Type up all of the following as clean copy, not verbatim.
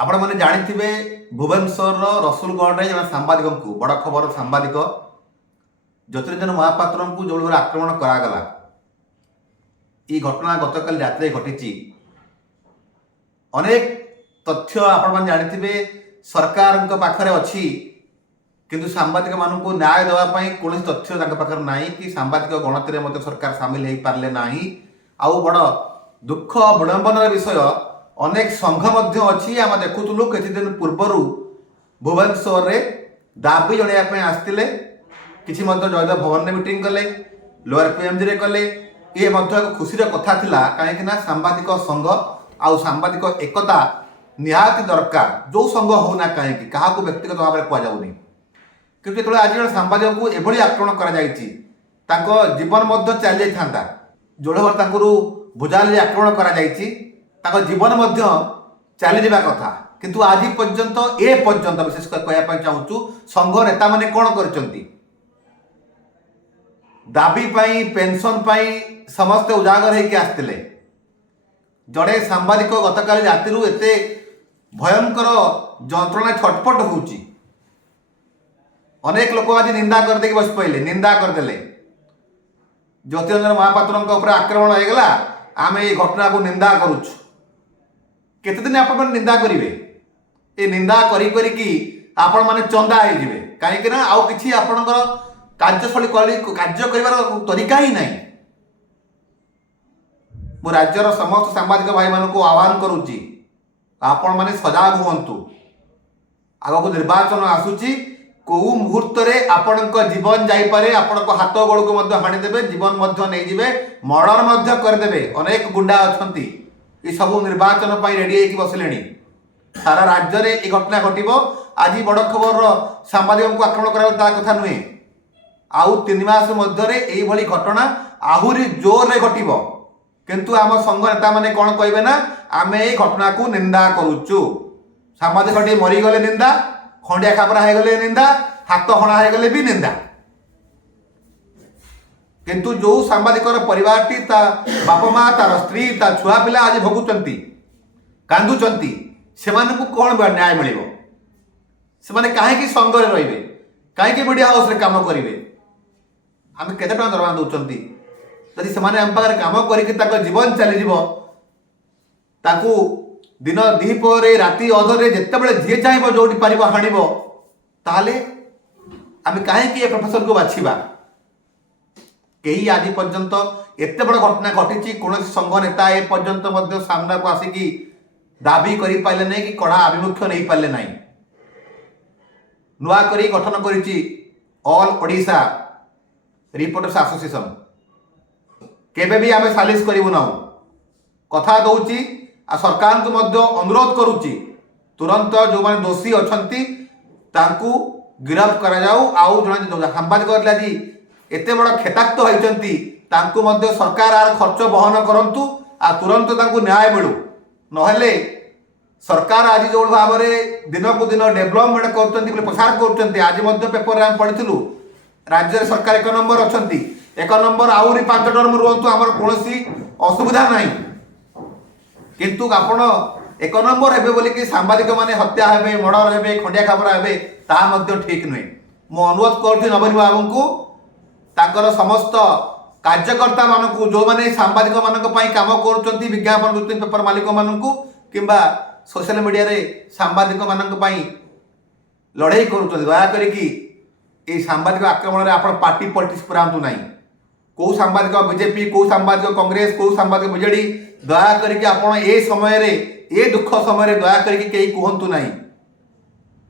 आपण मैंने जानी भुवनेश्वर रसुलगढ़ जन सांबादिक को बड़ खबर सांबादिक ज्योतिरंजन महापात्र को जो भाव आक्रमण करागला ये घटना गतकाल रात घटी अनेक तथ्य आपण जानी सरकार पाखे अच्छी किंतु सांबादिक मान को न्याय देवाई कौन तथ्य पाखे ना कि सांबादिक गणति में सरकार सामिल हो पारे ना आउ बड़ दुख विडंबनार विषय अनेक संघ अच्छी आम देखुलु किसी दिन पूर्वर भुवनेश्वर रे दाबी जणाइवाई आसते किसी जयदेव भवन में मीटिंग कले लोअर पीएमजी रे कले ये एक खुशीर कथा थिला कहीं सांबादिक संघ आउ सांबादिक एकता निहाती दरकार जो संघ होना कहीं क्या व्यक्तिगत भाव में कहुनी कि जो आज जन सांबादिक को एभली आक्रमण कर जीवन चली जाता जोड़ भाव भुजाली आक्रमण कर जीवन चली जावा कथा किंतु आज पर्यंत ए पर्यंत विशेष कहना चाहूँ संघ नेता मैंने कौन कर दाबी पाई पेंशन पाई समस्ते उजागर होकर आसते जड़े सांबादिक गतकाली राति एत भयंकर जंत्रणा छटपट हो अनेक लोक आज निंदा करदे बस पड़े निंदा करदे ज्योतिरंजन महापात्र आक्रमण होगा आम ये घटना को निंदा करुचु केते दिन आपण निंदा करेंगे ये निंदा करी आपण माने चंदा हो कहीं आउ कि आपणकर कार्यशैली कार्य कर तरीका ही ना मु राज्यर समस्त सांबादिक भाई मान को आह्वान करुच्ची आपण माने सजाग हुंतु आग को निर्वाचन आसूची कौ मुहूर्त आपण जीवन जापे आपण हाथ गोड़ को हाणीदे जीवन नहीं जीवे मर्डर करदे अनेक गुंडा अच्छा ये सब निर्वाचन रेडी हो बसले सारा राज्य में ये घटना घट आज बड़ खबर सांबादिक को आक्रमण करा कथा नुहे आउ 3 मास मध्य घटना आहरी जोर रे घट किंतु आम संघ नेता मैंने कौन कहे ना आम ये घटना को निंदा करुचु सांबादिक टे मरीगले निंदा खंडिया खाबरा हो गले निंदा हाथ हणा हो गले भी निंदा किंतु जो सांबादिक परिवार टी बाप माँ तार स्त्री ता छुआ पिला आज भोगुंट कांदुंट से कौन न्याय मिल से कहीं संघ रे रे कहीं मीडिया हाउस रे काम करेंगे आम केते टका दरमा दौरान जदि से आम पाखे कम कर जीवन चली दिन दीपर राति अधरे जिते जी चाहिए जो पार हाण ताले आम कहीं प्रोफेशन को बाछा कहीं आज पर्यंत एत बड़ घटना घटी कौन संघ नेता ए पर्यंत सामना को आसिकी दाबी कर पारे ना कि कड़ा आभिमुख्य नहीं पारे ना नुआ करी गठन करिछि ऑल ओडिशा रिपोर्टर्स एसोसिएशन केबे भी आम सालिश करूँ ना कथा दौची आ सरकार को मध्य अनुरोध करुच्ची तुरंत जो माने दोषी अच्छी गिरफ्त करा जाऊ आउ जन सांबादिक आज एत बड़ खेताक्त होती सरकार आर खर्च बहन करंतु आ तुरंत न्याय मिलू नहेले सरकार आज जो भाव में दिन को दिन डेभलपमेंट कर प्रसार कर आज पेपर आम पढ़ी राज्य सरकार 1 नंबर अच्छा 1 नंबर आहरी 5 टर्म रुहतु आमर कौन असुविधा ना किंतु आपण 1 नंबर हे बोलिकी सांबादिक माने हत्या हे मर्डर हे खंडिया खाबरा हे ताहा ठीक नुहे मु अनुरोध कर नवीन बाबू को ताकर समस्त कार्यकर्ता मानक जो मैंने सांबादिक मानक काम कर विज्ञापन कर पेपर मालिक मानक किंबा सोशल मीडिया रे सांबादिक मानक लड़ाई कर दया करी सांबादिक आक्रमण में आप पार्टी पॉलिटिक्स पुरातु ना कौ सांबादिक बीजेपी कौ सांबादिक कांग्रेस कौ सांबादिक बीजेडी दया करके आपण ए समय रे ए दुख समय दया करके कहीं कहतु ना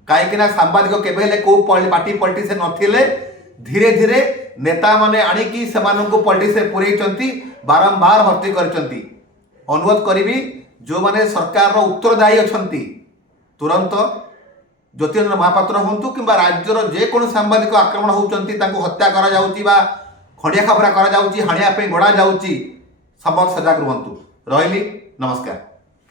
कहीं सांबादिक केवे कौ पार्टी पॉलिटिक्स नथिले धीरे धीरे नेता माने आनिकी सेमानंको पॉलिटिक्स पुरई बारंबार भर्ती करचंती अनुरोध करी जो माने सरकार उत्तरदायी अच्छी तुरंत ज्योतिरंजन महापात्र हूँ कि राज्यर जेको सांबादिक आक्रमण होती हत्या करा खंडिया खाबरा करा हाणिया गड़ा जाऊँगी समस्त सजग रुहतु रही नमस्कार।